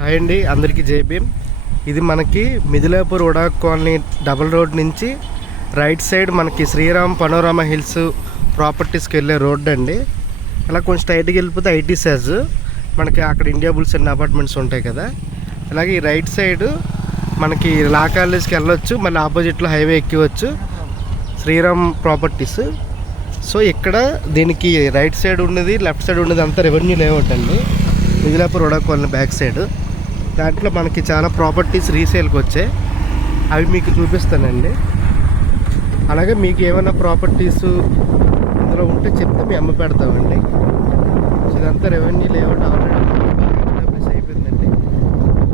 Hi అండి, అందరికీ జై భీమ్. ఇది మనకి మిదిలాపూర్ ఉడాక్ కాలనీ డబుల్ రోడ్ నుంచి రైట్ సైడ్ మనకి శ్రీరామ్ పనోరమా హిల్స్ ప్రాపర్టీస్కి వెళ్ళే రోడ్ అండి. అలా కొంచెం స్ట్రైట్కి వెళ్ళిపోతే ఐటీ సెజ్ మనకి అక్కడ ఇండియా బుల్స్ అన్ని అపార్ట్మెంట్స్ ఉంటాయి కదా. అలాగే ఈ రైట్ సైడ్ మనకి లా కాలేజ్కి వెళ్ళొచ్చు, మళ్ళీ ఆపోజిట్లో హైవే ఎక్కివచ్చు, శ్రీరామ్ ప్రాపర్టీస్. సో ఇక్కడ దీనికి రైట్ సైడ్ ఉన్నది, లెఫ్ట్ సైడ్ ఉన్నది అంతా రెవెన్యూ లేఅవుట్ అండి. మిదిలాపూర్ ఉడాక్ కాలనీ బ్యాక్ సైడ్ దాంట్లో మనకి చాలా ప్రాపర్టీస్ రీసేల్కి వచ్చాయి, అవి మీకు చూపిస్తానండి. అలాగే మీకు ఏమైనా ప్రాపర్టీస్ ఇందులో ఉంటే చెప్తే మేము అమ్మ పెడతామండి. ఇదంతా రెవెన్యూ లేఅవుట్ ఆల్రెడీ బాగా ఎస్టాబ్లిష్ అయిపోయిందండి.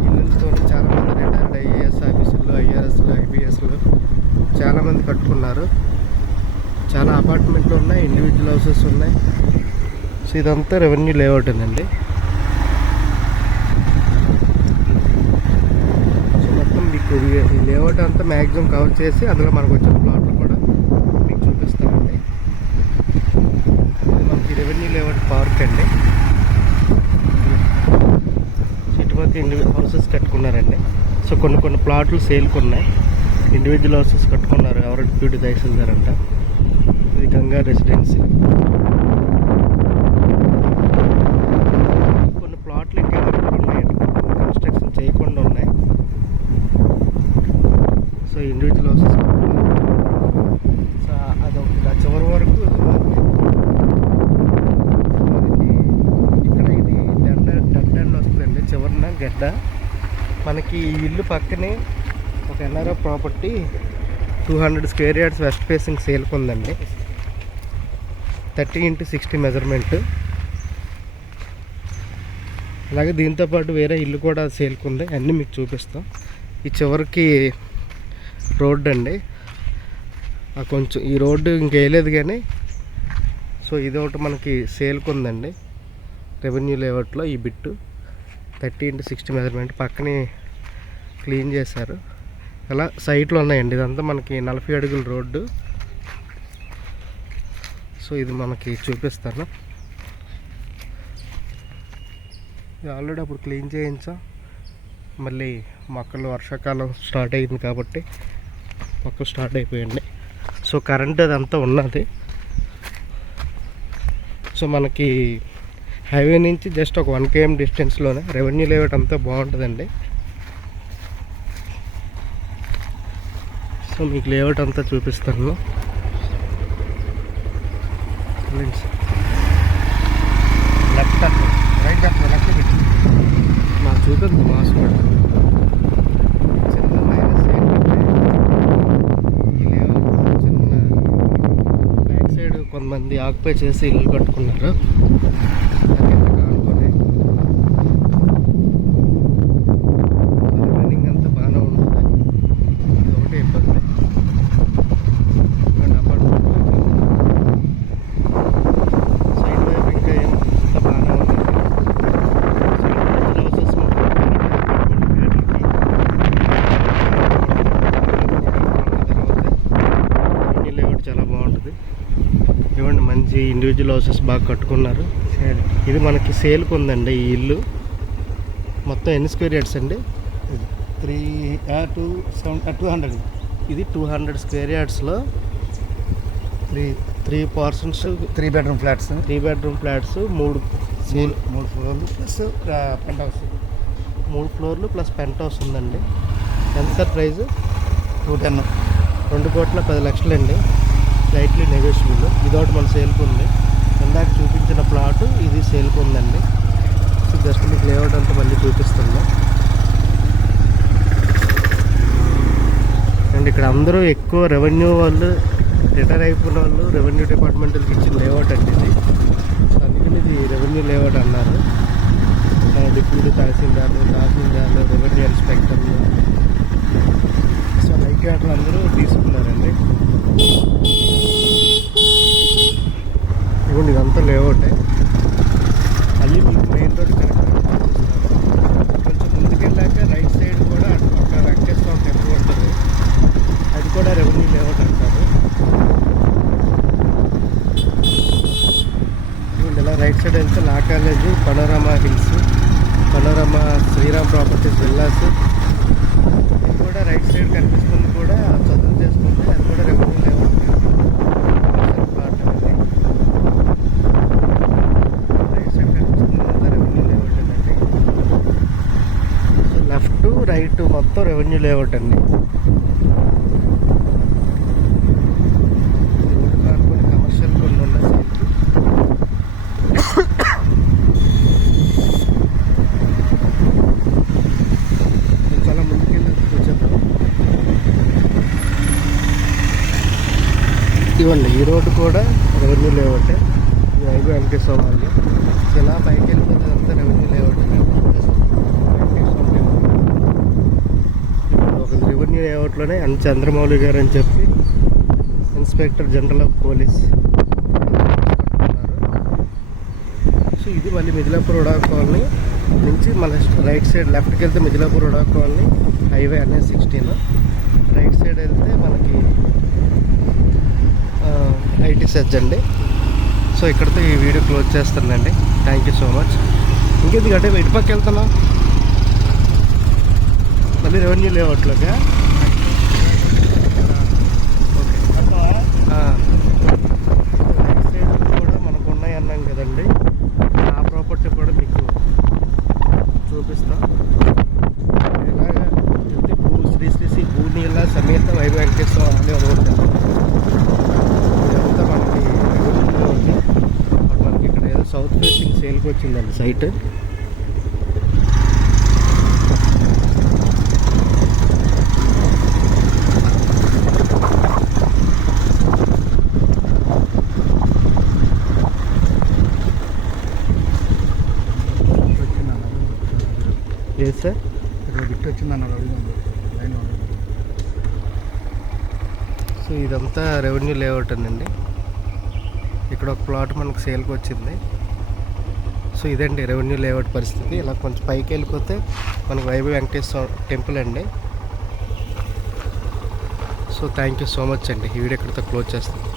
ఇళ్ళతో చాలామంది రిటైర్డ్ ఐఏఎస్ ఆఫీసులు, ఐఆర్ఎస్లు, ఐపీఎస్లు చాలామంది కట్టుకున్నారు. చాలా అపార్ట్మెంట్లు ఉన్నాయి, ఇండివిజువల్ హౌసెస్ ఉన్నాయి. సో ఇదంతా రెవెన్యూ లేఅవుట్ అండి. ఈ లేఅవుట్ అంతా మ్యాక్సిమం కవర్ చేసి అందులో మనకు వచ్చిన ప్లాట్లు కూడా మీకు చూపిస్తామండి. ఇది మనకి రెవెన్యూ లేఅవుట్ పార్క్ అండి. ఇటుపక్క ఇండివిజువల్ హౌసెస్ కట్టుకున్నారండి. సో కొన్ని ప్లాట్లు సేల్కి ఉన్నాయి, ఇండివిజువల్ హౌసెస్ కట్టుకున్నారు. ఎవరు డిప్యూటీ తహసీల్దార్ అంట. ఇది గంగా రెసిడెన్సీ. కొన్ని ప్లాట్లు ఇంకా ఉన్నాయండి, కన్స్ట్రక్షన్ చేయకుండా ఉన్నాయి. సో ఇండివిజువల్ హౌసెస్ సో అదొక చివరి వరకు మనకి ఇక్కడ ఇది డెడ్ ఎండ్ వస్తుందండి. చివరిన గడ్డ మనకి ఈ ఇల్లు పక్కనే ఒక NRO property 200 square yards west facing సేల్కి ఉందండి. 30x60 measurement. అలాగే దీంతోపాటు వేరే ఇల్లు కూడా సేల్కి ఉంది, అన్నీ మీకు చూపిస్తాం. ఈ చివరికి రోడ్డు అండి. కొంచెం ఈ రోడ్డు ఇంకేయలేదు కానీ సో ఇది ఒకటి మనకి సేల్కి ఉందండి రెవెన్యూ లేఅవుట్లో. ఈ బిట్టు 30x60 మెజర్మెంట్ పక్కనే క్లీన్ చేశారు. అలా సైట్లు ఉన్నాయండి. ఇదంతా మనకి 40 అడుగుల రోడ్డు. సో ఇది మనకి చూపిస్తాను. ఇది ఆల్రెడీ అప్పుడు క్లీన్ చేయించాం, మళ్ళీ మొక్కలు వర్షాకాలం స్టార్ట్ అయింది కాబట్టి మొక్కలు స్టార్ట్ అయిపోయింది. సో కరెంట్ అదంతా ఉన్నది. సో మనకి హైవే నుంచి జస్ట్ ఒక 1 km డిస్టెన్స్లోనే రెవెన్యూ లేఅవుట్ అంతా బాగుంటుందండి. సో మీకు లేఅవుట్ అంతా చూపిస్తాను. లెఫ్ట్ రైట్ లెఫ్ట్ నాకు చూపిస్తుంది మాస్క్ కూడా. చిన్న మైనస్ ఏంటంటే ఈ లేఅవుట్ చిన్న బ్యాక్ సైడ్ కొంతమంది ఆక్యుపై చేసి ఇల్లు కట్టుకున్నారు. కానుకొని రన్నింగ్ అంతా బాగానే ఉంటుంది. ఇది ఒకటే ఇబ్బంది. అపార్ట్మెంట్ సైడ్ వైపు ఇంకా ఏమంత బాగానే ఉంటుంది. చాలా బాగుంటుంది. ఇవ్వండి, మంచి ఇండివిజువల్ హౌసెస్ బాగా కట్టుకున్నారు. ఇది మనకి సేల్కి ఉందండి. ఈ ఇల్లు మొత్తం ఎన్ని స్క్వేర్ యార్డ్స్ అండి? 200. ఇది 200 స్క్వేర్ యార్డ్స్లో 3 persons 3 bedroom flats 3 bedroom flats 3 ఫ్లోర్లు ప్లస్ పెంట్ హౌస్. 3 ఫ్లోర్లు ప్లస్ పెంట్ హౌస్ ఉందండి. ఎంత సార్ ప్రైస్? 210. 2,10,00,000 అండి. Slightly negotiable. ఇదొకటి మన సేల్కి ఉంది. ఇందాక చూపించిన ప్లాటు ఇది సేల్కి ఉందండి. సో జస్ట్ మీకు లేఅవుట్ అంతా మళ్ళీ చూపిస్తుంది. అండ్ ఇక్కడ అందరూ ఎక్కువ రెవెన్యూ వాళ్ళు, రిటైర్ అయిపోయిన వాళ్ళు రెవెన్యూ డిపార్ట్మెంట్కి ఇచ్చిన లేఅవుట్ అండి ఇది. సో అందుకని ఇది రెవెన్యూ లేఅవుట్ అన్నారు. డిప్యూటీ తహసీల్దార్లు, రెవెన్యూ ఇన్స్పెక్టర్లు, సో లైక్ అట్లా అందరూ తీసుకున్నారండి. ఇవ్వండి, ఇదంతా లేఅవుటే. మళ్ళీ మీకు మెయిన్ రోడ్ కరెక్ట్ కొంచెం ముందుకెళ్ళాక రైట్ సైడ్ కూడా ఒక వెంకటేశ్వర టెంపుల్ ఉంటుంది, అది కూడా రెవెన్యూ లేఅవుట్ అంటారు. ఇవ్వండి, ఇలా రైట్ సైడ్ వెళ్తే law college, Panorama Hills, Panorama Shriram properties villas. ఇది కూడా రైట్ సైడ్ కనిపిస్తుంది కూడా చదువు చేసుకుంటే అది కూడా రెవెన్యూ లేఅవుట్ ప్లాట్ అండి. రైట్ సైడ్ కనిపిస్తుంది అంతా రెవెన్యూ లేఅవుట్ అండి. సో లెఫ్ట్ రైట్ మొత్తం రెవెన్యూ లేఅవుట్ అండి. రోడ్డు కానుకొని కమర్షియల్ కొన్ని ఉన్నాయి సైడ్కి. చాలా ముందుకెళ్ళి వచ్చేద్దాం. ఇవ్వండి ఈ రోడ్డు కూడా రెవెన్యూ లేఅవుట్. వైబీ వెంకటేశ్వర వాళ్ళు ఇలా పైకి వెళ్ళిపోతే అంతా రెవెన్యూ లేఅవుట్. ఇప్పుడు ఒక రెవెన్యూ లేఅవుట్లోనే ఎన్ చంద్రమౌళి గారు అని చెప్పి inspector general of police. So ఇది మళ్ళీ మిదిలాపూర్ ఉడా కాలనీ నుంచి మళ్ళీ రైట్ సైడ్ లెఫ్ట్కి వెళ్తే మిదిలాపూర్ ఉడా కాలనీ హైవే అనేది 16. రైట్ సైడ్ వెళ్తే మనకి ఐటీ సెజ్ అండి. సో ఇక్కడితో ఈ వీడియో క్లోజ్ చేస్తానండి. Thank you so much. ఇంకెందుకంటే ఇటు పక్క వెళ్తున్నాం మళ్ళీ రెవెన్యూ లేఅవుట్లోగా. రైట్ సైడ్ కూడా మనకు ఉన్నాయి అన్నాం కదండి. ఆ ప్రాపర్టీ కూడా మీకు చూపిస్తాం. ఇలాగా శ్రీ శ్రీ శ్రీ భూనీల సమేత వైభవ వెంకటేశ్వర అనే రోడ్. ఇదంతా మనకి మనకి ఇక్కడ ఏదో సౌత్ ఫేసింగ్ సేల్కి వచ్చిందండి సైట్. ఏ సార్ బిట్ వచ్చిందన్నారు లైన్. సో ఇదంతా రెవెన్యూ లేఅవుట్ అండి. ఇక్కడ ఒక ప్లాట్ మనకు సేల్కి వచ్చింది. సో ఇదండి రెవెన్యూ లేఅవుట్ పరిస్థితి. ఇలా కొంచెం పైకి వెళ్ళిపోతే మనకి వైభవ వెంకటేశ్వర టెంపుల్ అండి. So thank you so much అండి. ఈ వీడియో ఇక్కడితో క్లోజ్ చేస్తాను.